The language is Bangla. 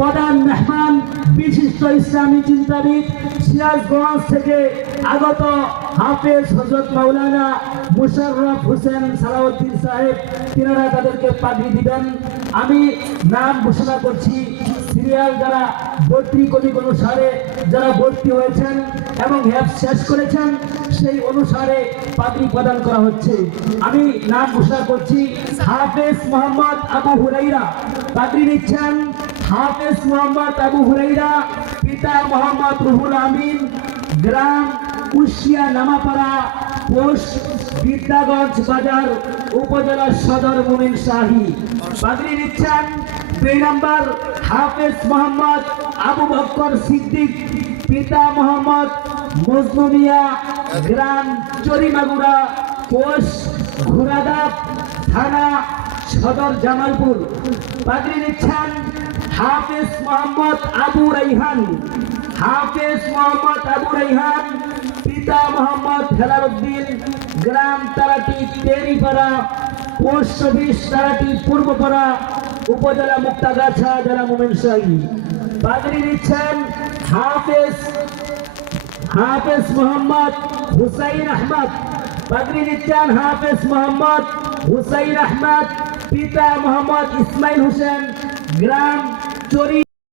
প্রধান মেহমান বিশিষ্ট ইসলামী চিন্তাবিদ সিরাজগঞ্জ থেকে আগত হাফেজ হযরত মাওলানা মুশাররফ হোসেন সালাউদ্দিন সাহেব, তিনারা তাদেরকে পাগড়ি দিবেন। আমি নাম ঘোষণা করছি। সিরিয়াল যারা ভর্তি কমিক অনুসারে যারা ভর্তি হয়েছেন এবং হ্যাপস শেষ করেছেন সেই অনুসারে পাগড়ি প্রদান করা হচ্ছে। আমি নাম ঘোষণা করছি। হাফেজ মোহাম্মদ আবু হুরাইরা পাগড়ি নিচ্ছেন। হাফেজ মোহাম্মদ আবু হুরাইরা, পিতা মোহাম্মদ রুহুল আমিন, গ্রাম কুশিয়া নামাপাড়া, পোস্ট বিদ্যাগঞ্জ বাজার, উপজেলা সদর মুমিন শাহী। পাগড়ি নিচ্ছেন 2 নম্বর হাফেজ মোহাম্মদ আবু বকর সিদ্দিক, পিতা মোহাম্মদ মজনু মিয়া, গ্রাম চরিমাগুড়া, পোস্ট ঘোড়াদাপ, থানা সদর জামালপুর। পাগড়ি নিচ্ছেন হাফেজ মোহাম্মদ আবু রাইহান। হাফেজ মোহাম্মদ আবু রাইহান, পিতা মোহাম্মদ হেলাল উদ্দিন, গ্রাম তারাটি তেরিপাড়া, পোস্ট অফিস তারাটি পূর্বপাড়া, উপজেলা মুক্তাগাছা, জেলা মোমিনশাহী। পাগড়ি নিচ্ছেন হাফেজ মোহাম্মদ হুসাইন আহমদ। পাগড়ি নিচ্ছেন হাফেজ মোহাম্মদ হুসাইন আহমদ, পিতা মোহাম্মদ ইসমাইল হোসেন, গ্রাম চরি।